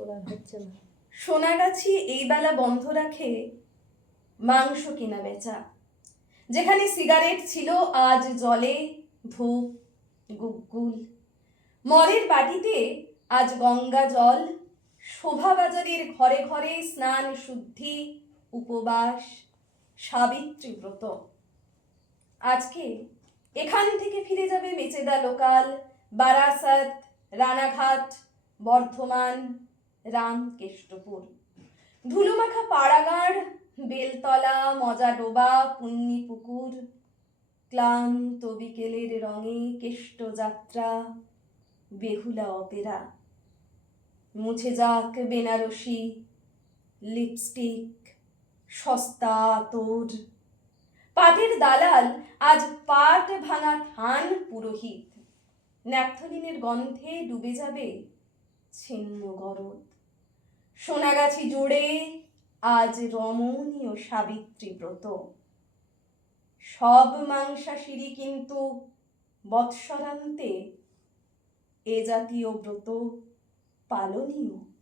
ওরা হচ্ছে না। সোনাগাছি এই বেলা বন্ধ রাখে মাংস কেনা বেচা। যেখানে সিগারেট ছিল আজ জলে ধূপ গুগ্গুল। মরের বাটিতে আজ গঙ্গা জল। শোভাবাজারের ঘরে ঘরে স্নান শুদ্ধি উপবাস সাবিত্রী ব্রত। আজকে এখান থেকে ফিরে যাবে মেচেদা লোকাল, বারাসাত, রানাঘাট, বর্ধমান, রামকেষ্টপুর। ধুলোমাখা পাড়াগাড়, বেলতলা, মজাডোবা, পুন্নিপুকুর। ক্লান্ত বিকেলের রঙে কেষ্ট যাত্রা, বেহুলা অপেরা। মুছে যাক বেনারসি, লিপস্টিক, সস্তা আতর। পাটের দালাল আজ পাট ভাঙা থান পুরোহিত। ন্যাপথলিনের গন্ধে ডুবে যাবে ছিন্ন গরদ। সোনাগাছি জুড়ে আজ রমণীয় সাবিত্রী ব্রত। সব মাংসাশীরই কিন্তু বৎসরান্তে এ জাতীয় ব্রত পালনীয়।